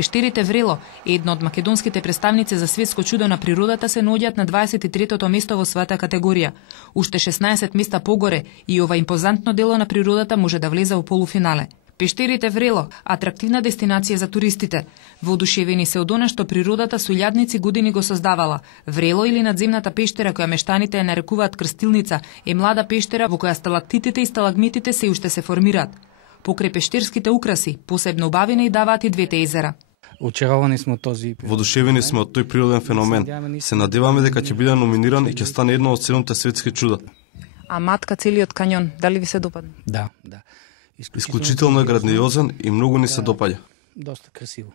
Пештерите Врело, една од македонските представници за светско чудо на природата, се наоѓаат на 23-тото место во својата категорија. Уште 16 места погоре и ова импозантно дело на природата може да влезе во полуфинале. Пештерите Врело, атрактивна дестинација за туристите. Воодушевени се од она што природата со илјадници години го создавала. Врело или надземната пештера, која мештаните ја нарекуваат крстилница, е млада пештера во која сталактитите и сталагмитите се уште се формираат. Покрај пештерските украси, посебно убавина и даваат и двете езера. Очаровани сме од този. Водушевени сме од тој природен феномен. Се надеваме дека ќе биде номиниран и ќе стане едно од 7 светски чуда. А Матка, целиот канјон, дали ви се допадна? Да. Исклучително е грандиозен и многу ни се допаѓа. Доста красиво.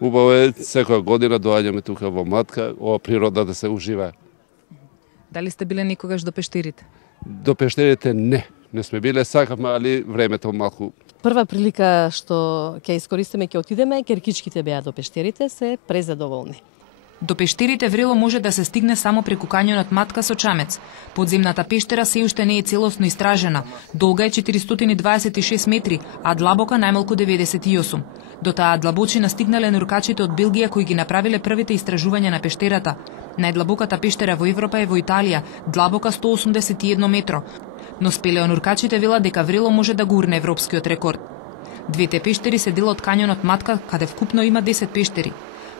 Убаво е, секоја година доаѓаме тука во Матка, ова природа да се ужива. Дали сте биле никогаш до пештерите? До пештерите не сме биле, сакавме, али времето малку. Прва прилика што ќе искористиме, ќе отидеме, керкичките беа до пештерите, се презадоволни. До пештерите Врело може да се стигне само преку кањонот Матка со чамец. Подземната пештера се уште не е целосно истражена. Долга е 426 метри, а длабока најмалку 98. До таа длабочина стигнале нуркачите од Белгија кои ги направиле првите истражувања на пештерата. Најдлабоката пештера во Европа е во Италија, длабока 181 метро. Но спелеонуркачите велат дека Врело може да го урне европскиот рекорд. Двете пештери се дел од кањонот Матка, каде вкупно има 10 пештери.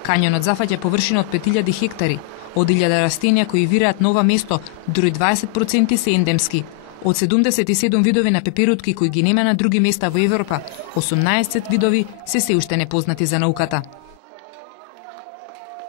Кањонот зафаќа површина од 5000 хектари, од 1000 растенија кои вираат на ова место, дури 20% се ендемски. Од 77 видови на пеперутки кои ги нема на други места во Европа, 18 видови се уште непознати за науката.